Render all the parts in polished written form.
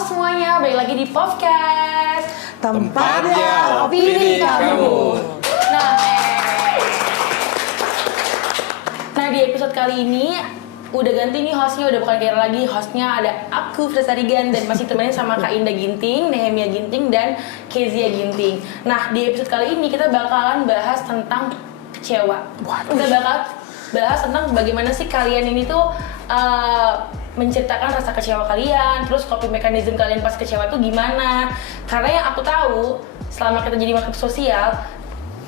semuanya, balik lagi di podcast Tempatnya opini kamu. Nah, di episode kali ini udah ganti nih hostnya, udah bukan Kira lagi. Hostnya ada aku, Fresa Rigan, dan masih temenin sama Kak Indah Ginting, Nehemia Ginting, dan Kezia Ginting. Nah, di episode kali ini kita bakalan bahas tentang kecewa. Kita bakal bahas tentang bagaimana sih kalian ini tuh menceritakan rasa kecewa kalian, terus coping mechanism kalian pas kecewa tuh gimana. Karena yang aku tahu, selama kita jadi makhluk sosial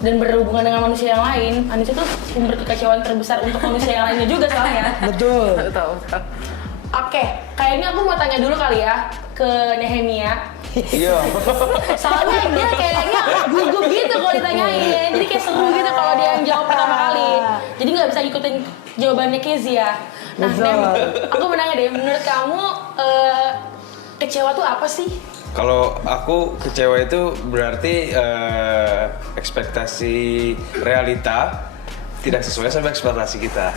dan berhubungan dengan manusia yang lain, manusia tuh sumber kekecewaan terbesar untuk manusia yang lainnya juga soalnya. Betul. Oke, kayaknya aku mau tanya dulu kali ya ke Nehemia. Iya. Soalnya dia kayaknya gugup gitu kalau ditanyain, jadi kayak seru gitu kalau dia yang jawab pertama kali. Jadi nggak bisa ikutin jawabannya Kezia. Nah, Nem, aku mau nanya deh, menurut kamu kecewa tuh apa sih? Kalau aku kecewa itu berarti ekspektasi realita tidak sesuai sama ekspektasi kita.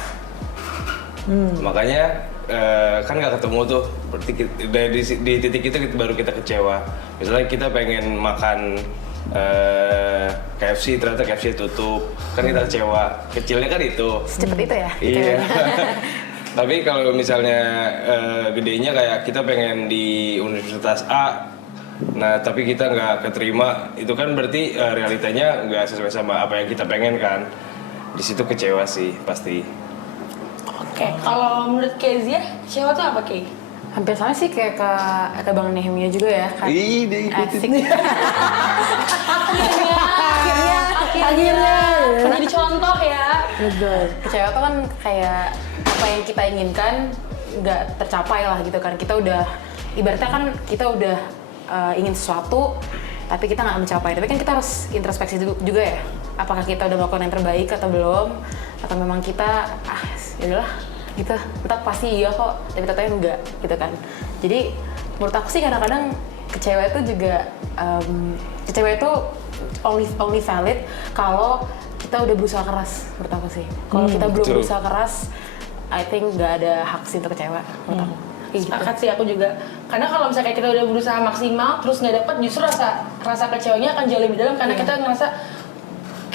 Makanya kan nggak ketemu tuh, berarti di titik itu baru kita kecewa. Misalnya kita pengen makan KFC, ternyata KFC tutup, kan kita kecewa. Kecilnya kan itu. Secepat itu ya? Iya. Tapi kalau misalnya gedenya kayak kita pengen di Universitas A, nah tapi kita nggak keterima, itu kan berarti realitanya nggak sesuai sama apa yang kita pengen kan. Di situ kecewa sih pasti. Oke, kalau menurut Kezia, kecewa tuh apa, Kay? Hampir sama sih kayak ke Bang Nehemia juga ya. Ih, dia Asik. Akhirnya jadi contoh ya. Betul. Kecewa tuh kan kayak apa yang kita inginkan nggak tercapai lah gitu kan. Kita udah, ibaratnya kan kita udah ingin sesuatu tapi kita nggak mencapai. Tapi kan kita harus introspeksi juga ya. Apakah kita udah melakukan yang terbaik atau belum? Atau memang kita yaudahlah gitu, entah pasti iya kok, tapi ternyata enggak gitu kan. Jadi menurut aku sih kadang-kadang kecewa itu juga kecewa itu only valid kalau kita udah berusaha keras menurut aku sih. Kalau kita belum betul. berusaha keras, I think nggak ada hak sih untuk kecewa menurut aku. Sepakat sih aku juga. Karena kalau misalnya kita udah berusaha maksimal terus nggak dapat, justru rasa kecewanya akan jauh lebih dalam karena kita ngerasa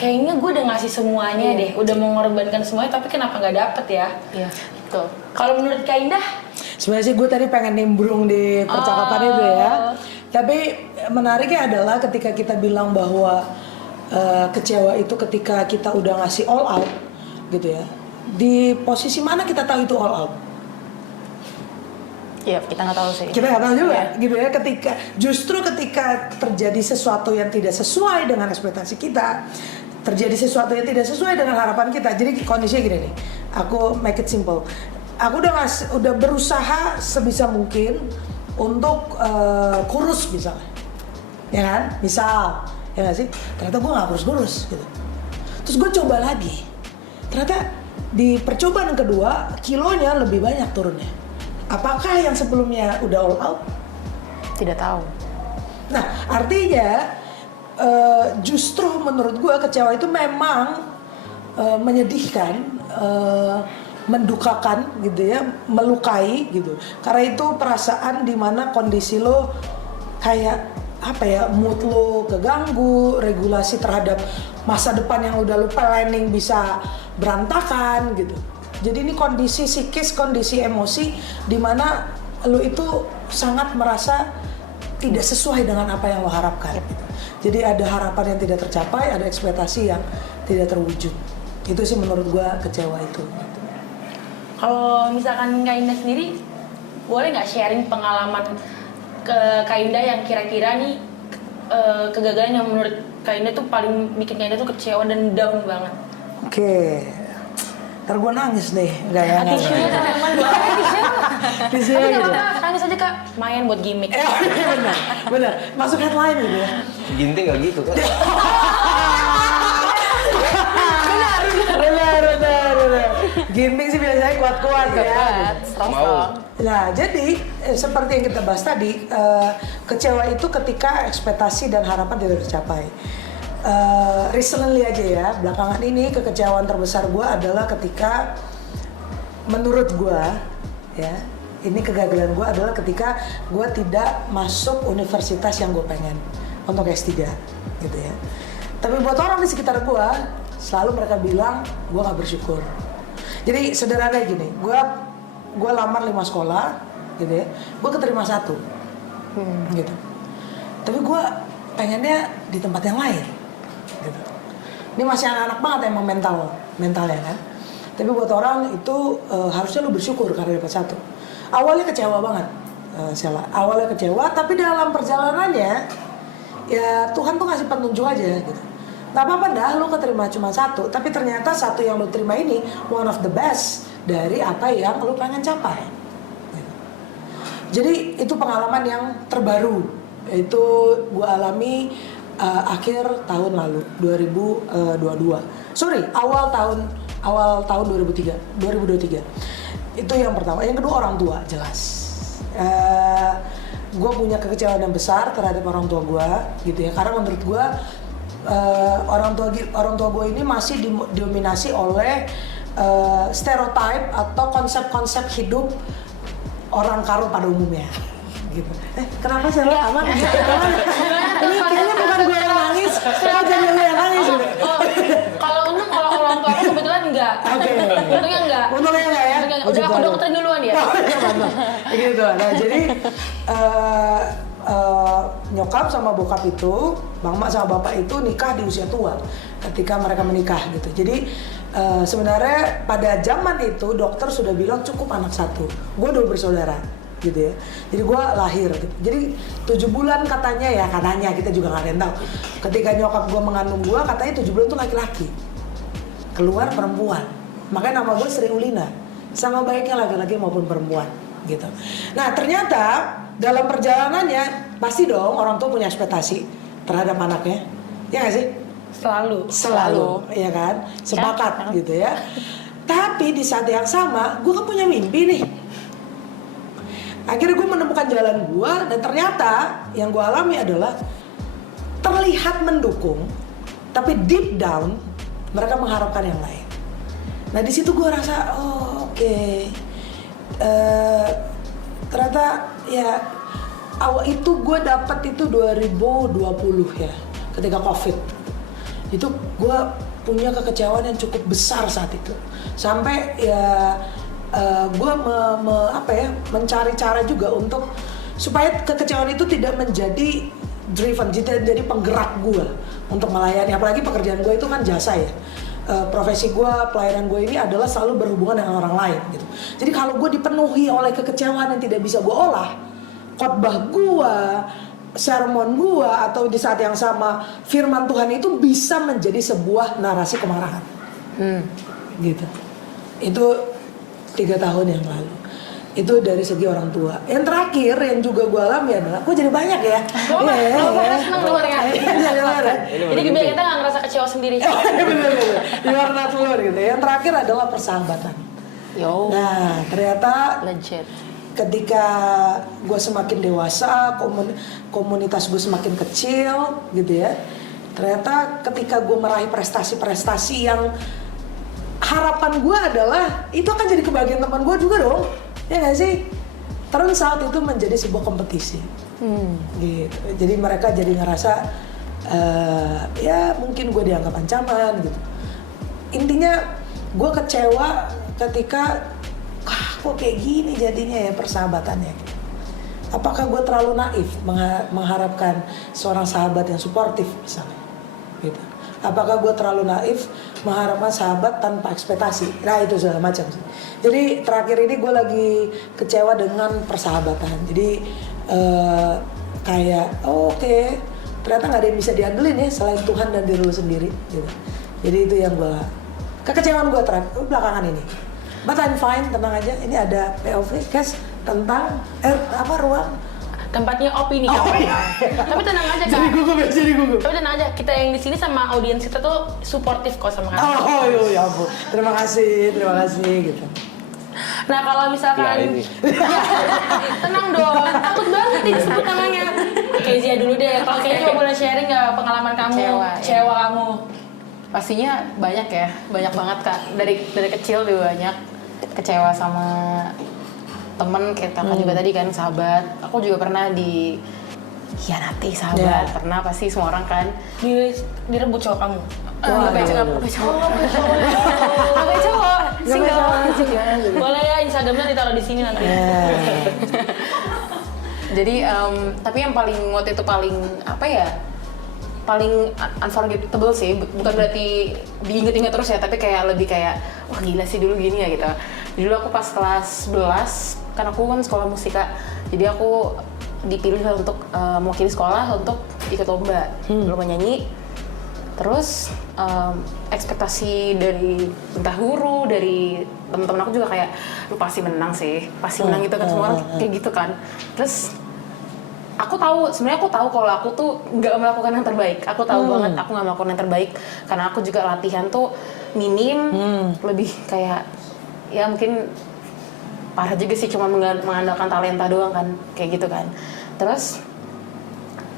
kayaknya gue udah ngasih semuanya deh, udah mengorbankan semuanya, tapi kenapa nggak dapet ya? Iya, betul. Kalau menurut Kak Indah? Sebenarnya sih gue tadi pengen nimbrung di percakapan itu ya. Tapi menariknya adalah ketika kita bilang bahwa kecewa itu ketika kita udah ngasih all out gitu ya. Di posisi mana kita tahu itu all out? Iya, kita nggak tahu sih. Kita nggak tahu juga gitu ya. Justru ketika terjadi sesuatu yang tidak sesuai dengan ekspektasi kita, terjadi sesuatu yang tidak sesuai dengan harapan kita. Jadi kondisinya gini nih, aku make it simple. Aku udah berusaha sebisa mungkin untuk kurus misalnya, ya kan? Misal, ya nggak sih? Ternyata gue nggak kurus-kurus gitu. Terus gue coba lagi, ternyata di percobaan kedua kilonya lebih banyak turunnya. Apakah yang sebelumnya udah all out? Tidak tahu. Nah, artinya justru menurut gue kecewa itu memang menyedihkan, mendukakan gitu ya, melukai gitu. Karena itu perasaan dimana kondisi lo kayak apa ya, mood lo keganggu, regulasi terhadap masa depan yang udah lo planning bisa berantakan gitu. Jadi ini kondisi psikis, kondisi emosi dimana lo itu sangat merasa tidak sesuai dengan apa yang lo harapkan. Jadi ada harapan yang tidak tercapai, ada ekspektasi yang tidak terwujud. Itu sih menurut gua kecewa itu. Kalau misalkan Kak Indah sendiri, boleh nggak sharing pengalaman ke Kak Indah yang kira-kira nih kegagalan yang menurut Kak Indah tuh paling bikin Kak Indah tuh kecewa dan down banget? Oke. Ntar gue nangis deh, enggak ya? Tisunya kan emang dua Tisunya tapi nggak gitu. apa-apa, nangis aja Kak, lumayan buat gimmick. Bener, masuk headline gitu ya. Ginting nggak gitu kan? Bener. Gimmick sih biasanya kuat-kuat ya. Strong. Nah, jadi seperti yang kita bahas tadi, kecewa itu ketika ekspektasi dan harapan tidak tercapai. Recently aja ya, belakangan ini kekecewaan terbesar gue adalah ketika menurut gue ya, Ini kegagalan gue adalah ketika gue tidak masuk universitas yang gue pengen untuk S3 gitu ya. Tapi buat orang di sekitar gue, selalu mereka bilang gue gak bersyukur. Jadi sederhana gini, gue lamar 5 sekolah gitu ya, gue keterima 1 gitu. Tapi gue pengennya di tempat yang lain gitu. Ini masih anak-anak banget emang mentalnya kan. Tapi buat orang itu harusnya lu bersyukur karena dapat 1. Awalnya kecewa banget, Sheila. Awalnya kecewa, tapi dalam perjalanannya ya Tuhan tuh ngasih petunjuk aja gitu. Gak apa-apa dah lu keterima cuma 1, tapi ternyata 1 yang lu terima ini one of the best dari apa yang lu pengen capai gitu. Jadi itu pengalaman yang terbaru, itu gue alami akhir tahun lalu 2022. Awal tahun 2023. Itu yang pertama. Yang kedua orang tua, jelas. Gue punya kekecewaan yang besar terhadap orang tua gue gitu ya, karena menurut gue orang tua gue ini masih didominasi oleh stereotype atau konsep-konsep hidup orang karo pada umumnya gitu. Kenapa sih lo aman? Ini kayaknya bukan gue yang nangis, saya jadi lo yang nangis gitu. Kalau orang tua aku kebetulan enggak. Oke. Untungnya enggak. Untungnya enggak ya? Udah aku dokterin duluan ya. Gitu. Nah jadi nyokap sama bokap itu, mama sama bapak itu nikah di usia tua ketika mereka menikah gitu. Jadi sebenarnya pada zaman itu dokter sudah bilang cukup anak 1. Gue 2 bersaudara gitu ya. Jadi gue lahir gitu. Jadi 7 bulan katanya kita juga nggak ada yang tahu. Ketika nyokap gue mengandung gue, katanya 7 bulan tuh laki-laki, keluar perempuan. Makanya nama gue Sri Ulina, sama baiknya laki-laki maupun perempuan gitu. Nah ternyata dalam perjalanannya pasti dong orang tua punya ekspektasi terhadap anaknya, ya nggak sih? Selalu, ya kan? Sepakat gitu ya. Tapi di saat yang sama, gue kan punya mimpi nih. Akhirnya gue menemukan jalan gue, dan ternyata yang gue alami adalah terlihat mendukung, tapi deep down mereka mengharapkan yang lain. Nah di situ gue rasa, oke. Ternyata ya awal itu gue dapat itu 2020 ya, ketika COVID. Itu gue punya kekecewaan yang cukup besar saat itu. Sampai ya gue mencari cara juga untuk supaya kekecewaan itu tidak menjadi driven, tidak jadi penggerak gue untuk melayani. Apalagi pekerjaan gue itu kan jasa ya. Profesi gue, pelayanan gue ini adalah selalu berhubungan dengan orang lain gitu. Jadi kalau gue dipenuhi oleh kekecewaan yang tidak bisa gue olah, khotbah gue, sermon gue, atau di saat yang sama firman Tuhan itu bisa menjadi sebuah narasi kemarahan. Gitu. Itu 3 tahun yang lalu. Itu dari segi orang tua. Yang terakhir yang juga gue alami adalah, gue jadi banyak ya. Senang luar ya. Jadi biar kita nggak ngerasa kecewa sendiri. Bener. Di warna telur gitu. Yang terakhir adalah persahabatan. Nah ternyata Legit. ketika gue semakin dewasa, komunitas gue semakin kecil gitu ya. Ternyata ketika gue meraih prestasi-prestasi yang harapan gue adalah itu akan jadi kebahagiaan teman gue juga dong, ya nggak sih? Terus saat itu menjadi sebuah kompetisi, gitu. Jadi mereka jadi ngerasa ya mungkin gue dianggap ancaman gitu. Intinya gue kecewa ketika kok kayak gini jadinya ya persahabatannya. Apakah gue terlalu naif mengharapkan seorang sahabat yang suportif misalnya, gitu? Apakah gue terlalu naif mengharapkan sahabat tanpa ekspektasi? Nah itu segala macam sih. Jadi terakhir ini gue lagi kecewa dengan persahabatan. Jadi kayak oke, ternyata nggak ada yang bisa diandelin ya selain Tuhan dan diri lu sendiri gitu. Jadi itu yang gue kekecewaan gue terakhir belakangan ini. But I'm fine, tenang aja. Ini ada POV case tentang ruang Tempatnya opini Tapi tenang aja Kak. Jadi gugup. Tapi tenang aja, kita yang di sini sama audiens kita tuh suportif kok sama kamu. Ya ampun. Terima kasih gitu. Nah kalau misalkan tenang dong, takut banget nih sebut namanya. Kezia dulu deh, kalau Kezia boleh sharing nggak pengalaman kamu, kecewa kamu? Pastinya banyak ya, banyak banget Kak. Dari kecil juga banyak kecewa sama temen kayak kakak juga tadi kan, sahabat. Aku juga pernah hianati sahabat, pernah pasti semua orang kan. Direbut cowok kamu. Nggak kayak cowok, single. Boleh ya Instagramnya ditaruh di sini nanti. Jadi tapi yang paling waktu itu paling apa ya? Paling unforgettable sih, bukan berarti diinget-inget terus ya, tapi kayak lebih kayak wah gila sih dulu gini ya gitu. Dulu aku pas kelas 11, kan aku kan sekolah musika, jadi aku dipilih untuk mewakili sekolah untuk ikut lomba lomba nyanyi. Terus ekspektasi dari entah guru, dari teman-teman aku juga kayak lu pasti menang sih, pasti menang gitu kan, semua orang kayak gitu kan. Terus sebenarnya aku tahu kalau aku tuh nggak melakukan yang terbaik. Aku tahu banget aku nggak melakukan yang terbaik karena aku juga latihan tuh minim, lebih kayak ya mungkin parah juga sih, cuma mengandalkan talenta doang kan, kayak gitu kan. Terus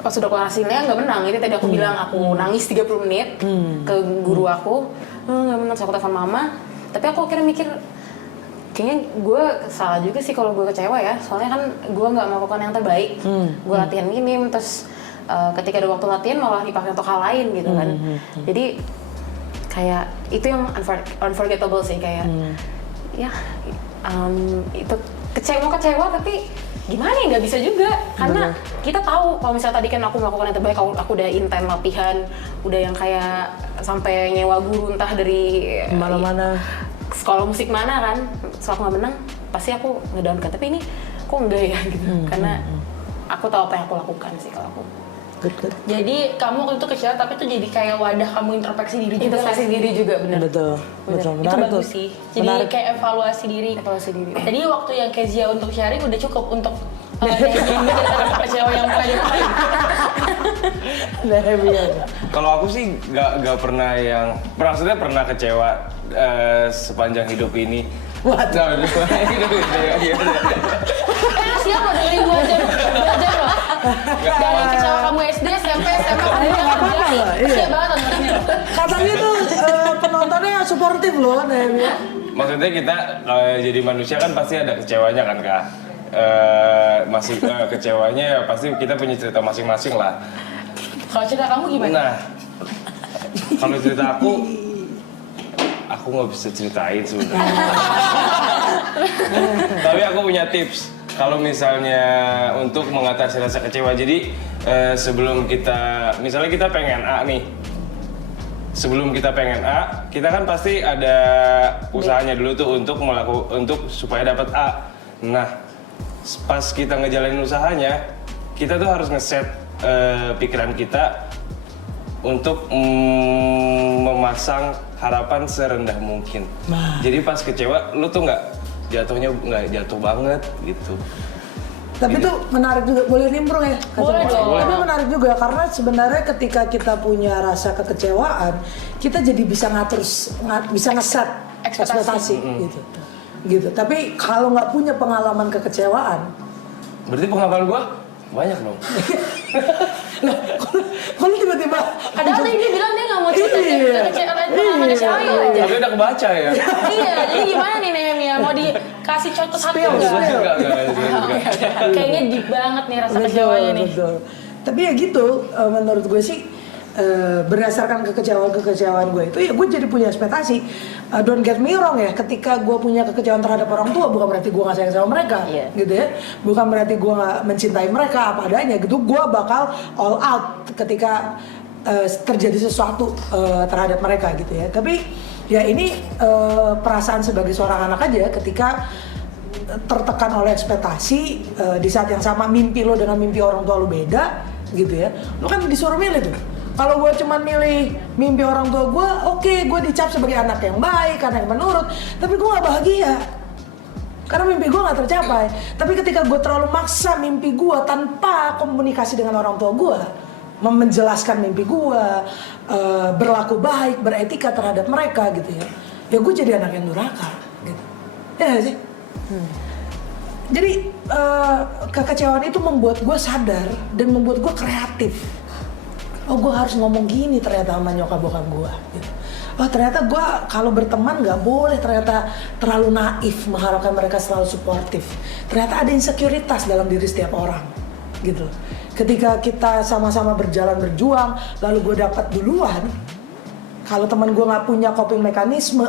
pas sudah keluar hasilnya nggak menang, ini tadi aku bilang aku nangis 30 menit ke guru aku, nggak menang. Saya aku telepon mama, tapi aku akhirnya mikir kayaknya gue salah juga sih kalau gue kecewa ya, soalnya kan gue nggak melakukan yang terbaik, gue latihan minim, terus ketika ada waktu latihan malah dipakai untuk hal lain gitu kan. Jadi kayak itu yang unforgettable sih, kayak ya itu kecewa tapi gimana ya, nggak bisa juga karena kita tahu kalau misalnya tadi kan aku melakukan yang terbaik, aku udah intent latihan, udah yang kayak sampai nyewa guru entah dari mana-mana sekolah musik mana kan, so aku nggak menang pasti aku ngedown kan, tapi ini kok enggak ya gitu, karena aku tahu apa yang aku lakukan sih kalau aku. Good. Jadi kamu waktu itu kecewa tapi itu jadi kayak wadah kamu introspeksi diri juga. Introspeksi diri juga, bener. Betul. Itu Menarik bagus tuh. sih. Jadi Menarik. kayak evaluasi diri. Jadi waktu yang Kezia untuk sharing udah cukup untuk nanya kecewa yang pernah dilakukan. Kalau aku sih nggak pernah yang, maksudnya pernah kecewa sepanjang hidup ini. Waduh. Siapa dengerin 2 jam loh. Dari kecewa kamu SD, SMP, SMA, kamu Nggak apa-apa sih. lah, iya. Siap banget dengerin. Katanya tuh penontonnya suportif loh, Nemi. Maksudnya kita jadi manusia kan pasti ada kecewanya kan Kak. Kecewanya ya pasti kita punya cerita masing-masing lah. Kalau cerita kamu gimana? Nah, kalau cerita aku nggak bisa ceritain sebenarnya. Tapi aku punya tips. Kalau misalnya untuk mengatasi rasa kecewa, jadi sebelum misalnya kita pengen A nih. Sebelum kita pengen A, kita kan pasti ada usahanya dulu tuh untuk supaya dapat A. Nah, pas kita ngejalanin usahanya, kita tuh harus ngeset pikiran kita untuk memasang harapan serendah mungkin. Jadi pas kecewa, lu tuh jatuhnya nggak jatuh banget gitu. Tapi itu menarik juga, boleh nimbrung ya? Boleh dong. Tapi menarik juga karena sebenarnya ketika kita punya rasa kekecewaan, kita jadi bisa bisa ngeset ekspektasi gitu. Tapi kalau nggak punya pengalaman kekecewaan, Berarti pengalaman gua banyak dong. nah, kalau tiba-tiba Padahal tadi dia bilang dia nggak mau cerita pengalaman kecewa aja. Tapi udah kebaca ya. Iya, jadi gimana nih Nehemia? Mau dikasih contoh satu Spill. nggak? Enggak. Kayaknya deep banget nih rasa kecewanya nih. Betul. Tapi ya gitu, menurut gue sih berdasarkan kekecewaan gue itu ya gue jadi punya ekspektasi. Don't get me wrong ya, ketika gue punya kekecewaan terhadap orang tua bukan berarti gue nggak sayang sama mereka, gitu ya. Bukan berarti gue nggak mencintai mereka apa adanya gitu. Gue bakal all out ketika terjadi sesuatu terhadap mereka gitu ya. Tapi ya ini perasaan sebagai seorang anak aja ketika tertekan oleh ekspektasi di saat yang sama mimpi lo dengan mimpi orang tua lo beda gitu ya. Lo kan disuruh milih tuh. Kalau gue cuma milih mimpi orang tua gue, oke, gue dicap sebagai anak yang baik, anak yang menurut, tapi gue gak bahagia karena mimpi gue gak tercapai. Tapi ketika gue terlalu maksa mimpi gue tanpa komunikasi dengan orang tua gue, menjelaskan mimpi gue, berlaku baik, beretika terhadap mereka gitu ya, ya gue jadi anak yang durhaka gitu. Ya gak sih? Jadi kekecewaan itu membuat gue sadar dan membuat gue kreatif. Oh, gue harus ngomong gini ternyata sama nyokap bokap gue gitu. oh ternyata gue kalau berteman nggak boleh ternyata terlalu naif mengharapkan mereka selalu suportif. Ternyata ada insekuritas dalam diri setiap orang, gitu. Ketika kita sama-sama berjalan berjuang, lalu gue dapat duluan. Kalau teman gue nggak punya coping mekanisme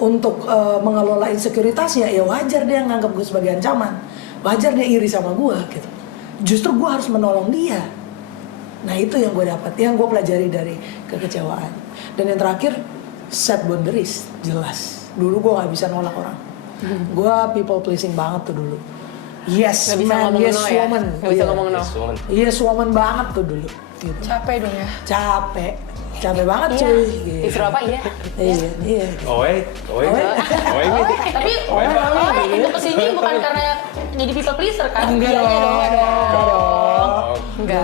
untuk mengelola insekuritasnya, ya wajar dia nganggap gue sebagai ancaman. Wajar dia iri sama gue, gitu. Justru gue harus menolong dia. Nah itu yang gue dapat, yang gue pelajari dari kekecewaan. Dan yang terakhir, set boundaries, jelas. Dulu gue nggak bisa nolak orang. Gue people pleasing banget tuh dulu. Yes Nggak bisa man, ngomong yes no ya? woman. Nggak bisa Iya. ngomong no. Yes, woman. Yes woman banget tuh dulu. Gitu. Capek dong ya. Capek banget Iya. cuy. Gitu. Disuruh apa iya? Iya. Oe. Tapi untuk kesini bukan karena jadi people pleaser kan? Enggak Dianya dong. Enggak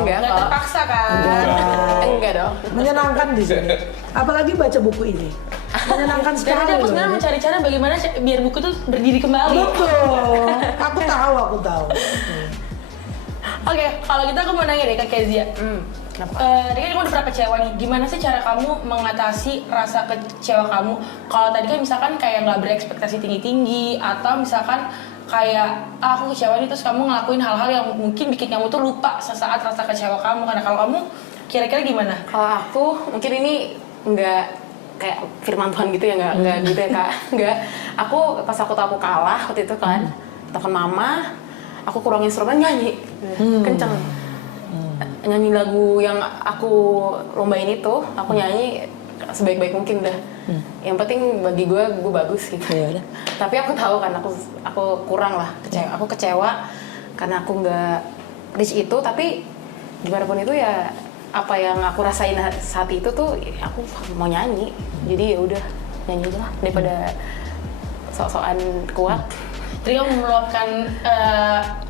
Enggak kok. terpaksa kan? Enggak dong. Menyenangkan di sini. Apalagi baca buku ini. Menyenangkan Dan sekali. tadi aku loh. sebenarnya mencari cara bagaimana biar buku tuh berdiri kembali. Betul. Aku tahu. Oke, kalau gitu aku mau nanya deh ke Kezia. Kenapa? Tadi kan kamu udah pernah kecewa nih. Gimana sih cara kamu mengatasi rasa kecewa kamu? Kalau tadi kan misalkan kayak nggak berekspektasi tinggi-tinggi, atau misalkan kayak aku kecewa nih terus kamu ngelakuin hal-hal yang mungkin bikin kamu tuh lupa sesaat rasa kecewa kamu. Karena kalau kamu kira-kira gimana? Kalau aku mungkin ini enggak kayak firman Tuhan gitu ya, enggak gitu ya Kak. Enggak. Aku pas aku tahu aku kalah waktu itu kan, telepon mama, aku kurang instrumen nyanyi. Kenceng. Nyanyi lagu yang aku lombain itu, aku nyanyi sebaik-baik mungkin dah. Yang penting bagi gue bagus gitu. Ya udah. Tapi aku tahu kan aku kurang lah, kecewa. Aku kecewa karena aku nggak reach itu, tapi gimana pun itu ya apa yang aku rasain saat itu tuh aku mau nyanyi. Jadi ya udah nyanyi aja lah daripada sok-sokan kuat. Jadi kamu meluapkan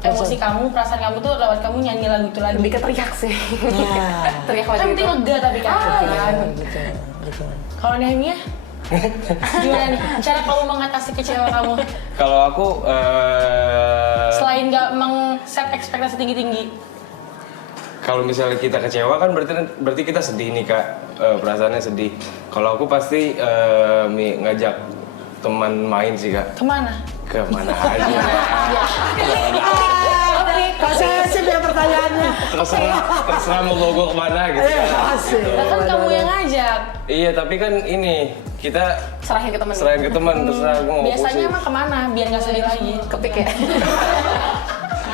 emosi kamu, perasaan kamu tuh lewat kamu nyanyi lagu itu lagi. Lebih ke teriak sih. Nah. Teriak Kan lagu penting itu. lega tapi kan. Betul. Kalau Nehemia, gimana nih cara kamu mengatasi kecewa kamu? Kalau aku Selain nggak meng-set ekspektasi tinggi-tinggi. kalau misalnya kita kecewa kan berarti kita sedih nih Kak, perasaannya sedih. Kalau aku pasti ngajak teman main sih Kak. Kemana? Kemana aja. Kasih sih ya pertanyaannya. terserah mau bawa gue kemana gitu. Asik. Kan kamu yang ngajak. Iya tapi kan ini kita Serahin ke temen. selain ke teman terserah gue mau Biasanya pusing. emang kemana? Biar nggak sedih lagi. Kepik ya.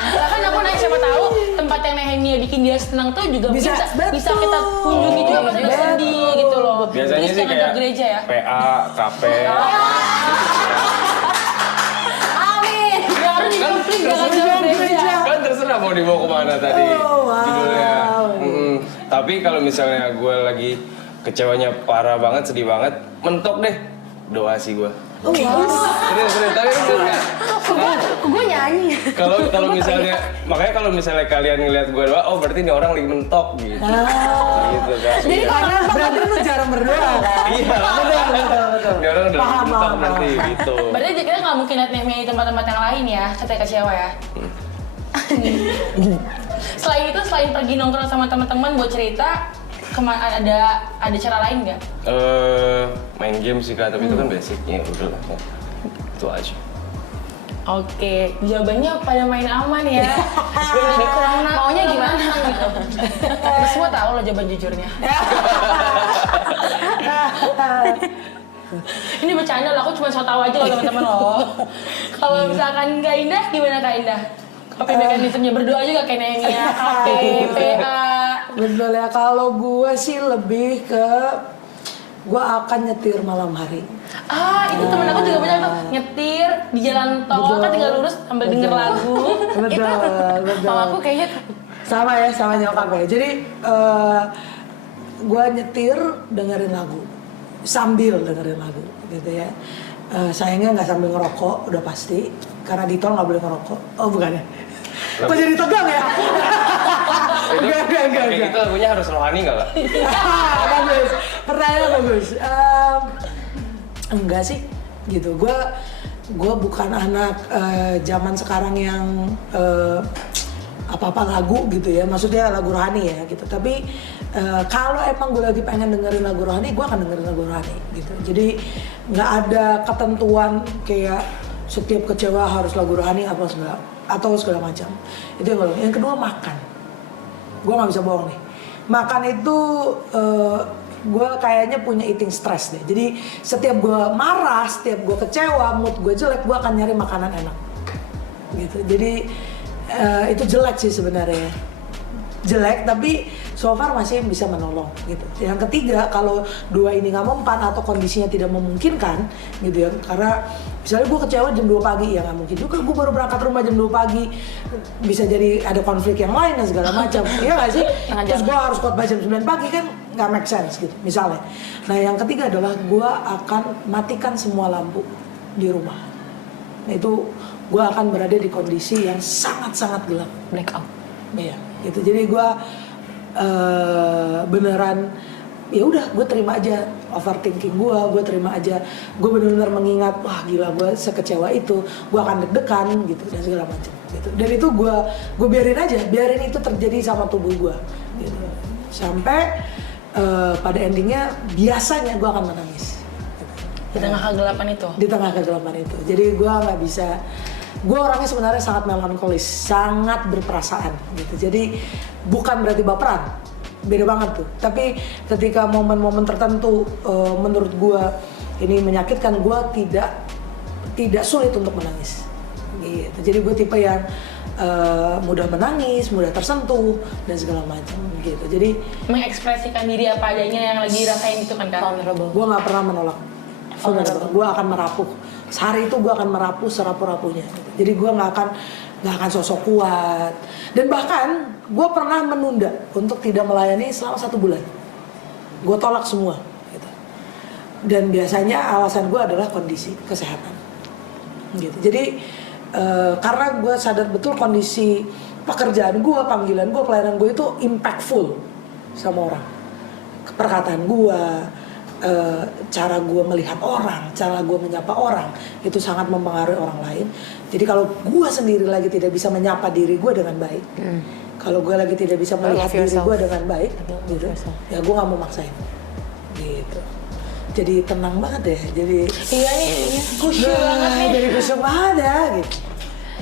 Lah kan aku nanya siapa tahu tempat yang Nehemia bikin dia senang tuh juga Bisa, bisa betul. kita kunjungi juga pas dia Betul. sedih gitu loh. Biasanya Jadi sih jangan kayak ke gereja ya. PA, KP. Amin. Ya harus dikonflik jangan ke gereja. Kan terserah mau dibawa kemana tadi Oh, wow. judulnya. Tapi kalau misalnya gue lagi kecewanya parah banget, sedih banget, mentok deh doa sih gue. Serius, tapi bener kan? Gue nyanyi. Kalau misalnya, makanya kalau misalnya kalian ngeliat gue doa, oh berarti ini orang lagi mentok gitu. Gitu kan. Jadi Iya. karena berarti lu jarang berdoa kan? Iya. Betul. Ini orang udah Paham, mentok paham, berarti paham. gitu. Berarti kita nggak mungkin lihat Nehemia di tempat-tempat yang lain ya, ketika kecewa ya. Selain itu, selain pergi nongkrong sama teman-teman buat cerita, ada cara lain nggak? Main game sih Kak, tapi itu kan basicnya udah lah. Ya. Itu aja. Oke, jawabannya pada main aman ya. Kurang Maunya gimana? gitu. Kita semua tahu loh jawaban jujurnya. Ini bercanda loh, aku cuma so tau aja loh teman-teman loh. Kalau misalkan Kak Indah, gimana Kak Indah? Coping mekanismenya berdoa juga kayak Nehemia, KP, PA. Betul ya, kalau gue sih lebih ke gue akan nyetir malam hari. Itu temen aku juga banyak tuh nyetir di jalan tol, Betul. kan tinggal lurus sambil denger lagu. Betul. Kalau aku kayaknya Sama ya, sama nyokap ya. Jadi gue nyetir dengerin lagu, sambil dengerin lagu, gitu ya. Sayangnya nggak sambil ngerokok, udah pasti, karena di tol nggak boleh ngerokok. Oh bukan ya? Kok jadi tegang ya? Enggak. Kayak gitu lagunya harus rohani nggak Kak? Bagus, pertanyaan bagus. Enggak sih, gitu. Gue bukan anak zaman sekarang yang apa-apa lagu gitu ya, maksudnya lagu rohani ya gitu. Tapi kalau emang gue lagi pengen dengerin lagu rohani, gue akan dengerin lagu rohani gitu. Jadi nggak ada ketentuan kayak setiap kecewa harus lagu rohani apa segala atau segala macam. Itu yang kedua. Yang kedua makan. Gue nggak bisa bohong nih. Makan itu gue kayaknya punya eating stress deh. Jadi setiap gue marah, setiap gue kecewa, mood gue jelek, gue akan nyari makanan enak. Gitu. Jadi itu jelek sih sebenarnya. Jelek tapi so far masih bisa menolong gitu. Yang ketiga, kalau dua ini nggak mempan atau kondisinya tidak memungkinkan gitu ya, karena misalnya gue kecewa jam 2 pagi ya nggak mungkin juga gue baru berangkat rumah jam 2 pagi, bisa jadi ada konflik yang lain dan segala macam. Iya nggak sih? Terus gue harus khotbah jam 9 pagi kan nggak make sense gitu misalnya. Nah yang ketiga adalah gue akan matikan semua lampu di rumah. Nah itu gue akan berada di kondisi yang sangat-sangat gelap. Blackout. Iya, gitu. Jadi gue beneran ya udah gue terima aja overthinking gue terima aja, gue benar-benar mengingat wah gila gue sekecewa itu, gue akan deg-degan gitu dan segala macam gitu. Dan itu gue biarin itu terjadi sama tubuh gue gitu. Sampai pada endingnya biasanya gue akan menangis Di tengah kegelapan itu. di tengah kegelapan itu. Jadi gue nggak bisa, gue orangnya sebenarnya sangat melankolis, sangat berperasaan gitu. Jadi bukan berarti baperan, beda banget tuh. Tapi ketika momen-momen tertentu menurut gue ini menyakitkan, gue tidak sulit untuk menangis gitu. Jadi gue tipe yang mudah menangis, mudah tersentuh dan segala macam gitu. Jadi Mengekspresikan diri apa adanya yang lagi rasain itu kan Kak. Vulnerable. gue nggak pernah menolak. Gue akan merapuh. Sehari itu gue akan merapuh serapuh-rapuhnya. Jadi gue nggak akan sosok kuat. Dan bahkan gue pernah menunda untuk tidak melayani selama 1 bulan. Gue tolak semua. Gitu. Dan biasanya alasan gue adalah kondisi kesehatan. Gitu. Jadi karena gue sadar betul kondisi pekerjaan gue, panggilan gue, pelayanan gue itu impactful sama orang. Perkataan gue, cara gue melihat orang, cara gue menyapa orang itu sangat mempengaruhi orang lain. Jadi kalau gue sendiri lagi tidak bisa menyapa diri gue dengan baik, kalau gue lagi tidak bisa melihat diri gue dengan baik, gitu, ya gue nggak mau maksain, gitu. Jadi tenang banget deh, jadi Iya nih, kusyuk banget nih. jadi kusyuk banget ya, gitu.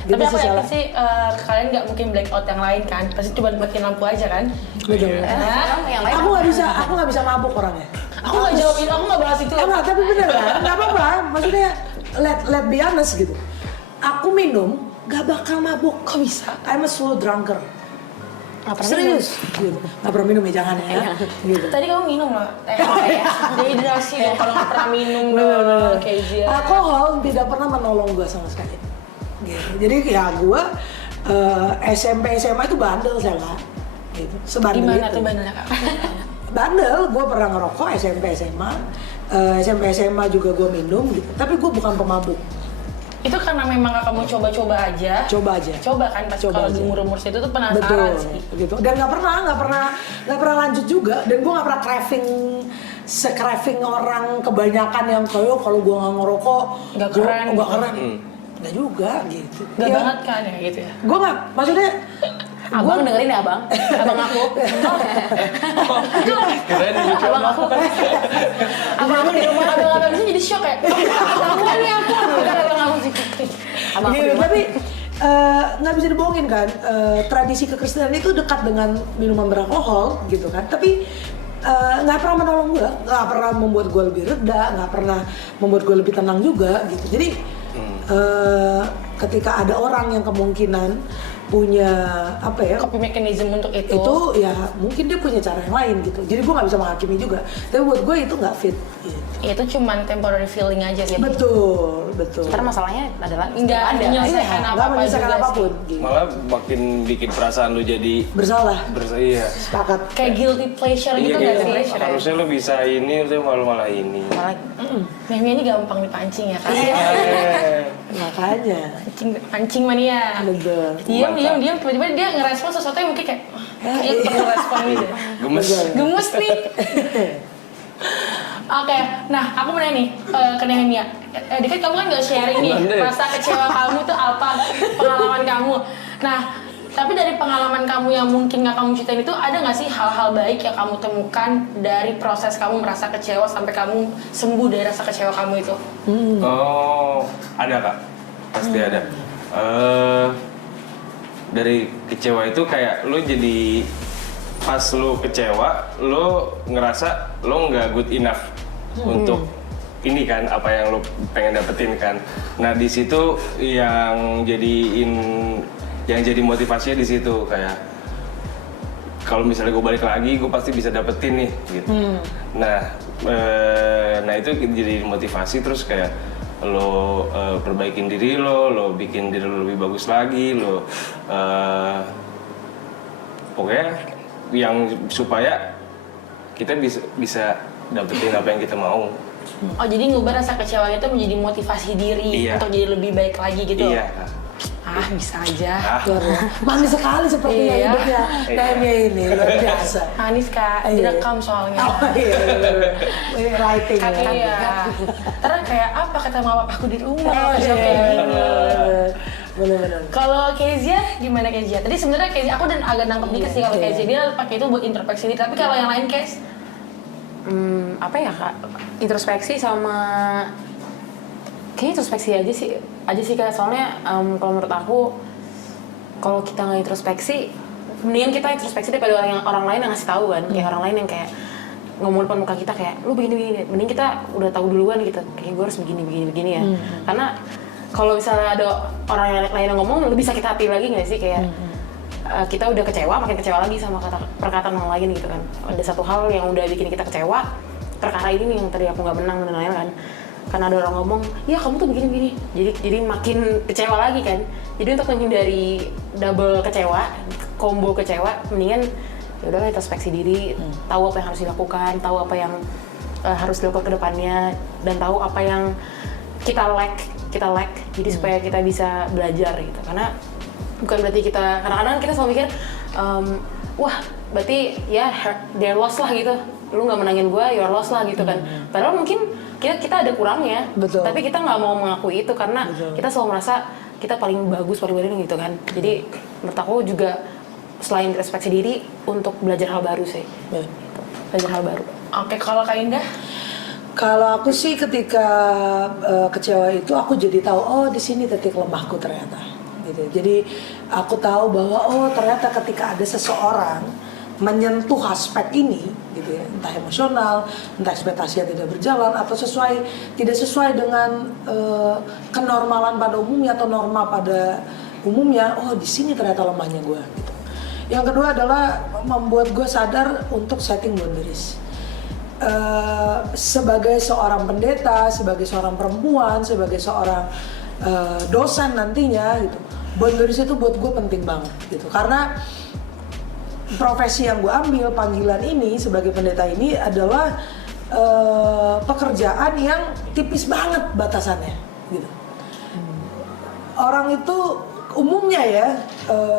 Tapi Gitu aku sih, yakin Salah. sih blackout nggak mungkin blackout yang lain kan. Pasti cuma matiin lampu aja kan. Betul. Yang lain Aku nggak bisa mabuk orangnya. Aku nggak jawab itu, aku nggak bahas itu. Enggak, tapi bener kan? Nggak apa-apa. Maksudnya let be honest gitu. Aku minum gak bakal mabuk. Kok bisa? I'm a slow drunker. Nggak pernah Serius? Gitu. Gak pernah minum ya, jangan ya. Gitu. Tadi kamu minum loh. Dehidrasi dong kalau nggak pernah minum dong. Kayak Alkohol tidak pernah menolong gue sama sekali. Gitu. Jadi ya gue SMP SMA itu bandel saya, gitu. Sebandel Gimana itu. tuh bandelnya Kak? Bandel, gue pernah ngerokok SMP SMA, SMP SMA juga gue minum gitu. Tapi gue bukan pemabuk. Itu karena memang kakak mau coba-coba aja. Coba aja. Coba kan pas Coba kalau aja. di umur-umur situ tuh penasaran Betul, sih. gitu. Dan nggak pernah lanjut juga. Dan gue nggak pernah craving orang kebanyakan yang kayak kalau gue nggak ngerokok, Nggak gua- keren. nggak keren. Nggak juga gitu. Gak Ya, banget kan ya gitu ya. gue nggak, maksudnya Abang dengerin ya abang? Abang aku. Keren lucu. Abang aku. Abang aku di rumah abang bisa jadi shock ya. Aku nih aku. Bukan abang aku sih. Abang aku di gitu, rumah. tapi nggak bisa dibohongin kan, tradisi kekristenan itu dekat dengan minuman beralkohol gitu kan, tapi nggak pernah menolong gue, nggak pernah membuat gue lebih reda, nggak pernah membuat gue lebih tenang juga gitu. Jadi ketika ada orang yang kemungkinan punya apa ya, Copy mechanism untuk itu. itu ya mungkin dia punya cara yang lain gitu. Jadi gue nggak bisa menghakimi juga, tapi buat gue itu nggak fit gitu. Itu cuman temporary feeling aja sih. Betul. Karena masalahnya adalah Nggak ada. menyelesaikan Nggak apa-apa menyelesaikan juga apapun sih. gitu. Malah makin bikin perasaan lu jadi Bersalah, iya. sepakat. Kayak guilty pleasure gitu Iya, nggak kayak sih? harusnya lu bisa ini, lu malah ini. Malah Meme ini gampang dipancing ya kan? Makanya. Pancing mania. Betul. Diam, Mantap. diam, tiba-tiba dia ngerespon sesuatu yang mungkin kayak kayaknya perlu respon gitu. Gemes. Gemes nih. Oke, nah aku mau nanya nih ke Nehemia. Dikit kamu kan nggak sharing nih Bener. rasa kecewa kamu tuh apa, pengalaman kamu. Nah, Tapi dari pengalaman kamu yang mungkin nggak kamu ceritain itu, ada nggak sih hal-hal baik yang kamu temukan dari proses kamu merasa kecewa sampai kamu sembuh dari rasa kecewa kamu itu? Oh, ada Kak, pasti ada. Dari kecewa itu kayak lo jadi pas lo kecewa, lo ngerasa lo nggak good enough untuk ini kan apa yang lo pengen dapetin kan. Nah di situ yang jadi motivasinya di situ kayak kalau misalnya gue balik lagi gue pasti bisa dapetin nih gitu. Nah itu jadi motivasi terus kayak lo perbaikin diri lo bikin diri lo lebih bagus lagi, lo pokoknya yang supaya kita bisa dapetin apa yang kita mau. Oh jadi ngubah rasa kecewa itu menjadi motivasi diri Iya. untuk jadi lebih baik lagi gitu? Iya Kak. Ah bisa aja. Luar biasa. Manis sekali sepertinya Iya. hidupnya Nehemia ini, luar biasa. Manis Kak, Iya. direkam soalnya. Oh iya, ini writing Kak, ya. iya. Terus kayak apa kata mama papaku di rumah? Oh Terus iya, kayak gini. benar-benar. Kalau Kezia gimana Kezia? Tadi sebenarnya Kezia aku dan agak nangkep dikit sih kalau Iya. Kezia dia pakai itu buat introspeksi diri. Tapi kalau yang lain Kez? Apa ya Kak? Introspeksi sama kayaknya introspeksi aja sih Kak. Soalnya kalau menurut aku kalau kita nggak introspeksi, mendingan kita introspeksi daripada orang lain yang ngasih tahu kan. Kayak orang lain yang kayak ngomong depan muka kita kayak lu begini. Mending kita udah tahu duluan gitu. Kayak gue harus begini ya. Karena kalau misalnya ada orang yang lain yang ngomong lebih sakit hati lagi nggak sih kayak kita udah kecewa, makin kecewa lagi sama perkataan orang lain gitu kan. Ada satu hal yang udah bikin kita kecewa, perkara ini nih yang tadi aku nggak menang dan lain-lain kan. Karena ada orang ngomong, ya kamu tuh begini. Jadi makin kecewa lagi kan. Jadi untuk menghindari double kecewa, combo kecewa, mendingan ya udahlah introspeksi diri, tahu apa yang harus dilakukan, tahu apa yang harus dilakukan ke depannya, dan tahu apa yang kita lack. Jadi supaya kita bisa belajar gitu. Karena bukan berarti kita, kadang-kadang kita selalu mikir, wah berarti ya they're lost lah gitu, lu nggak menangin gue, you're lost lah gitu kan. Padahal mungkin kita ada kurangnya, Betul. tapi kita nggak mau mengakui itu karena kita selalu merasa kita paling bagus, paling benar gitu kan. Jadi menurut aku juga selain introspeksi diri untuk belajar hal baru sih, belajar hal baru. Oke, kalau Kak Indah? Kalau aku sih ketika kecewa itu aku jadi tahu oh di sini titik lemahku ternyata gitu. Jadi aku tahu bahwa oh ternyata ketika ada seseorang menyentuh aspek ini gitu ya, entah emosional, entah ekspektasi yang tidak berjalan atau tidak sesuai dengan kenormalan pada umumnya atau norma pada umumnya, oh di sini ternyata lemahnya gue gitu. Yang kedua adalah membuat gue sadar untuk setting boundaries. Sebagai seorang pendeta, sebagai seorang perempuan, sebagai seorang dosen nantinya gitu, boundaries itu buat gue penting banget gitu. Karena profesi yang gue ambil, panggilan ini sebagai pendeta ini adalah pekerjaan yang tipis banget batasannya gitu. Orang itu umumnya ya,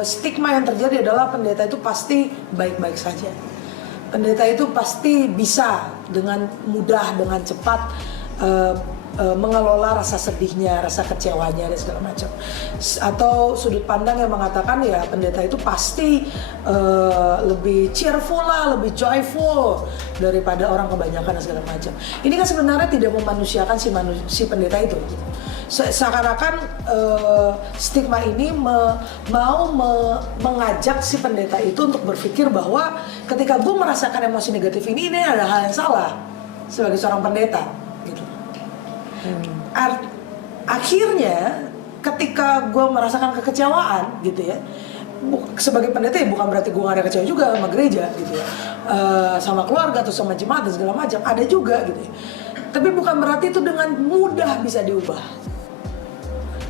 stigma yang terjadi adalah pendeta itu pasti baik-baik saja. Pendeta itu pasti bisa dengan mudah, dengan cepat mengelola rasa sedihnya, rasa kecewanya dan segala macam. Atau sudut pandang yang mengatakan ya pendeta itu pasti lebih cheerful lah, lebih joyful daripada orang kebanyakan dan segala macam. Ini kan sebenarnya tidak memanusiakan si pendeta itu. Seakan-akan stigma ini mengajak si pendeta itu untuk berpikir bahwa ketika gue merasakan emosi negatif ini ada hal yang salah sebagai seorang pendeta gitu. Akhirnya ketika gue merasakan kekecewaan gitu ya, sebagai pendeta ya bukan berarti gue gak ada kecewa juga sama gereja gitu ya, sama keluarga atau sama jemaat dan segala macam, ada juga gitu ya. Tapi bukan berarti itu dengan mudah bisa diubah.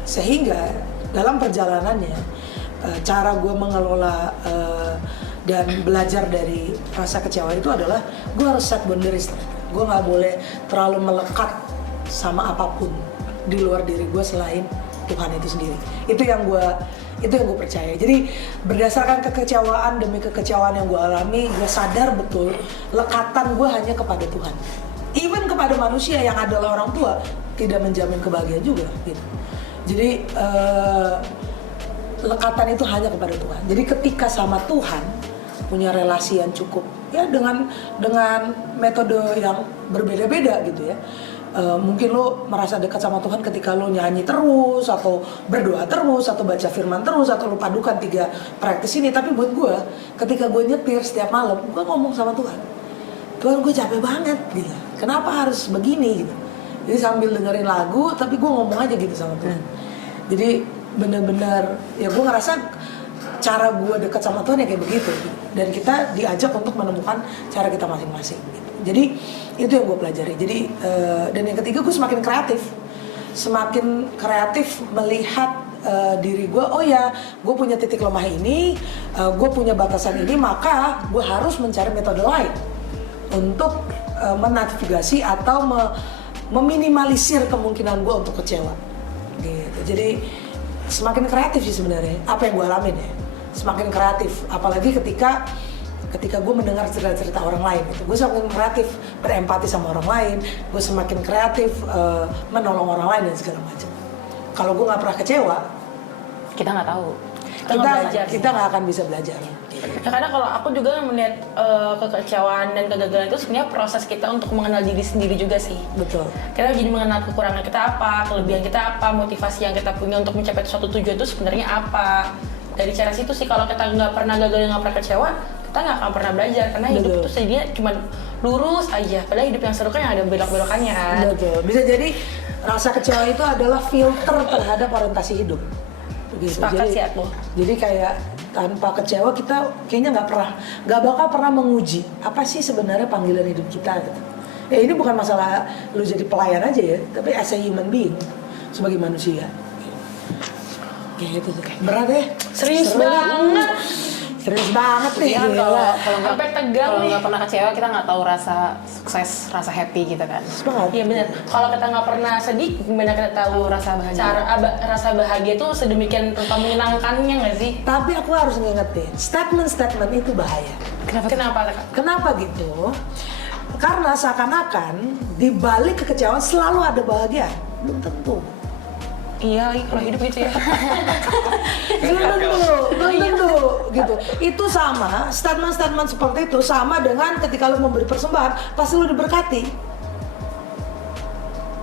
Sehingga dalam perjalanannya cara gue mengelola dan belajar dari rasa kecewa itu adalah gue harus set boundaries. Gue nggak boleh terlalu melekat sama apapun di luar diri gue selain Tuhan itu sendiri. Itu yang gue percaya. Jadi berdasarkan kekecewaan demi kekecewaan yang gue alami, gue sadar betul lekatan gue hanya kepada Tuhan. Even kepada manusia yang adalah orang tua tidak menjamin kebahagiaan juga gitu. Jadi lekatan itu hanya kepada Tuhan. Jadi ketika sama Tuhan punya relasi yang cukup ya dengan metode yang berbeda-beda gitu ya. Mungkin lo merasa dekat sama Tuhan ketika lo nyanyi terus atau berdoa terus atau baca firman terus atau lo padukan 3 praktis ini. Tapi buat gue, ketika gue nyetir setiap malam, gue ngomong sama Tuhan, Tuhan gue capek banget gitu. Kenapa harus begini gitu. Jadi sambil dengerin lagu tapi gue ngomong aja gitu sama Tuhan. Jadi benar-benar ya gue ngerasa cara gue dekat sama Tuhan ya kayak begitu gitu. Dan kita diajak untuk menemukan cara kita masing-masing gitu. Jadi itu yang gue pelajari. Jadi dan yang ketiga gue semakin kreatif melihat diri gue. Oh ya, gue punya titik lemah ini, gue punya batasan ini, maka gue harus mencari metode lain untuk menavigasi atau meminimalisir kemungkinan gue untuk kecewa. Gitu. Jadi semakin kreatif sih sebenarnya apa yang gue alamin ya. Semakin kreatif, apalagi ketika gue mendengar cerita-cerita orang lain gitu. Gue semakin kreatif berempati sama orang lain, gue semakin kreatif menolong orang lain dan segala macam. Kalau gue nggak pernah kecewa, Kita nggak tahu. kita nggak akan bisa belajar. Ya, karena kalau aku juga melihat kekecewaan dan kegagalan itu sebenarnya proses kita untuk mengenal diri sendiri juga sih. Betul. Kita jadi mengenal kekurangan kita apa, kelebihan kita apa, motivasi yang kita punya untuk mencapai suatu tujuan itu sebenarnya apa. Dari cara situ sih, kalau kita nggak pernah gagal, nggak pernah kecewa, kita nggak akan pernah belajar. Karena hidup Betul. itu jadinya cuma lurus aja. Padahal hidup yang seru kan yang ada belok-belokannya kan. Betul. Bisa jadi rasa kecewa itu adalah filter terhadap orientasi hidup. Begitu. Sepakat sih aku. Jadi kayak tanpa kecewa kita kayaknya nggak bakal pernah menguji apa sih sebenarnya panggilan hidup kita gitu. Ya ini bukan masalah lu jadi pelayan aja ya, tapi as a human being sebagai manusia. Kayak gitu tuh. Berat ya? Serius banget. Serius banget nih. Iya kan, gila. kalau Sampai tegang kalau nih. nggak pernah kecewa kita nggak tahu rasa sukses, rasa happy gitu kan. Banget. Iya benar. Kalau kita nggak pernah sedih, gimana kita tahu Tahu rasa bahagia. rasa bahagia itu sedemikian rupa menyenangkannya nggak sih? Tapi aku harus ngingetin, statement-statement itu bahaya. Kenapa? Kenapa gitu? Karena seakan-akan di balik kekecewaan selalu ada bahagia. Belum tentu. Iya lagi kalau hidup gitu ya. Belum tentu gitu. Itu sama, statement-statement seperti itu sama dengan ketika lu memberi persembahan, pasti lu diberkati.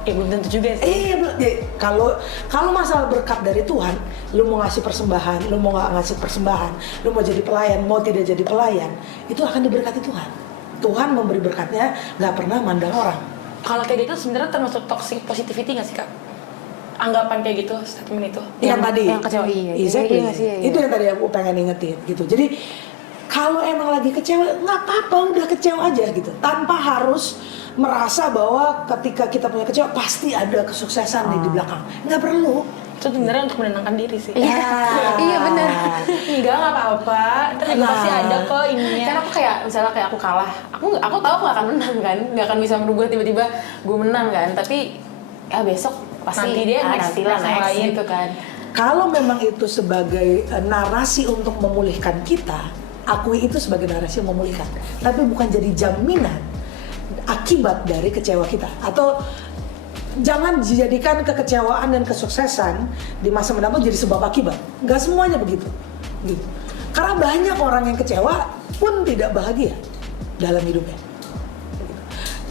Belum tentu juga sih. Kalau masalah berkat dari Tuhan, lu mau ngasih persembahan, lu mau nggak ngasih persembahan, lu mau jadi pelayan, mau tidak jadi pelayan, itu akan diberkati Tuhan. Tuhan memberi berkatnya, nggak pernah mandang orang. Kalau kayak gitu sebenarnya termasuk toxic positivity nggak sih Kak? Anggapan kayak gitu, statement itu. Yang tadi, yang kecewa, iya. Exactly. Iya nggak sih, iya. Itu yang tadi aku pengen ingetin gitu. Jadi kalau emang lagi kecewa, nggak apa-apa, udah kecewa aja gitu. Tanpa harus merasa bahwa ketika kita punya kecewa pasti ada kesuksesan di belakang. Nggak perlu. Itu sebenarnya untuk menenangkan diri sih. Ya. Iya, benar. Enggak, nggak apa-apa. Ntar juga Nah. pasti ada kok ininya. Karena aku kayak misalnya kayak aku kalah, aku tahu aku nggak akan menang kan, nggak akan bisa merubah tiba-tiba gue menang kan, tapi ya besok pasti Nanti dia next lain. gitu kan. Kalau memang itu sebagai narasi untuk memulihkan kita, akui itu sebagai narasi yang memulihkan. Tapi bukan jadi jaminan akibat dari kecewa kita. Atau jangan dijadikan kekecewaan dan kesuksesan di masa mendatang jadi sebab akibat. Nggak semuanya begitu. Gitu. Karena banyak orang yang kecewa pun tidak bahagia dalam hidupnya.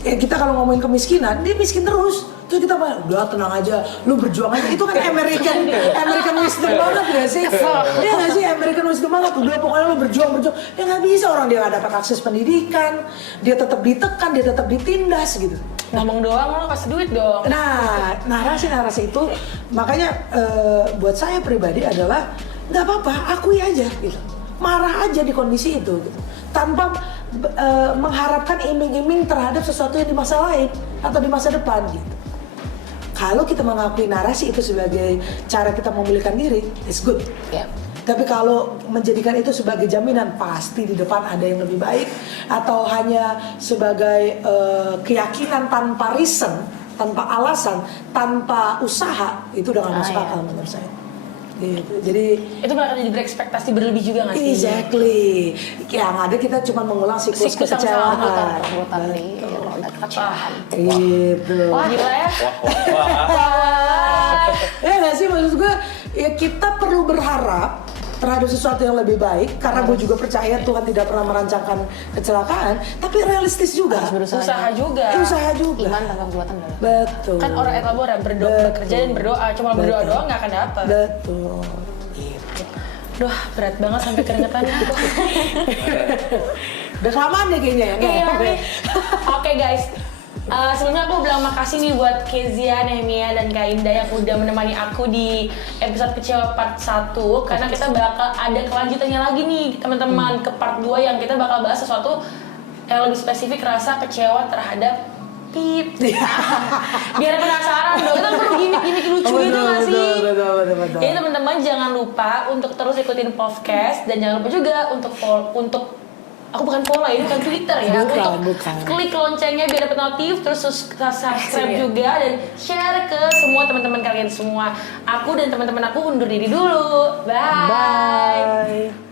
Ya kita kalau ngomongin kemiskinan, dia miskin terus. Terus kita bilang, udah tenang aja, lu berjuang aja. Itu kan American wisdom banget gak sih? Dia gak sih American wisdom banget? Udah pokoknya lu berjuang. Ya gak bisa, orang dia gak dapat akses pendidikan, dia tetap ditekan, dia tetap ditindas gitu. Ngomong doang, lo kasih duit dong. Nah, narasi-narasi itu makanya buat saya pribadi adalah nggak apa-apa, akui aja gitu. Marah aja di kondisi itu gitu. Tanpa mengharapkan iming-iming terhadap sesuatu yang di masa lain atau di masa depan gitu. Kalau kita mengakui narasi itu sebagai cara kita memulihkan diri, it's good. Ya. Tapi kalau menjadikan itu sebagai jaminan pasti di depan ada yang lebih baik, atau hanya sebagai keyakinan tanpa reason, tanpa alasan, tanpa usaha, itu udah nggak masuk akal menurut saya. Gitu. Jadi Itu bakal jadi berekspektasi berlebih juga nggak sih? exactly, yang ada kita cuma mengulang siklus Siklus kekecewaan. Rebutan nih, roda kekecewaan. Gitu. Wah gila ya. Wah. Ya nggak sih, maksud gue ya kita perlu berharap terhadap sesuatu yang lebih baik, karena gue juga percaya Tuhan tidak pernah merancangkan kecelakaan, tapi realistis juga. Harus berusaha. Usaha juga. Usaha juga. Iman tanpa perbuatan adalah. Betul. Kan orang etabora bekerja dan berdoa, cuma berdoa doang nggak akan dapat. Betul. Gitu. Duh, berat banget sampai keringetan. Udah kelamaan deh kayaknya ya. Iya, Oke guys, sebelumnya aku bilang makasih nih buat Kezia, Nehemia, dan Kak Indah yang udah menemani aku di episode kecewa part 1. Karena kita bakal ada kelanjutannya lagi nih teman-teman ke part 2 yang kita bakal bahas sesuatu yang lebih spesifik, rasa kecewa terhadap Pip. Biar penasaran dong, itu perlu gimmick-gimmick lucu gitu gak sih? Betul. Jadi teman-teman jangan lupa untuk terus ikutin podcast, dan jangan lupa juga untuk aku bukan follow ya, ini bukan Twitter ya. Untuk klik loncengnya biar dapat notif, terus subscribe juga dan share ke semua teman-teman kalian semua. Aku dan teman-teman aku undur diri dulu. Bye. Bye.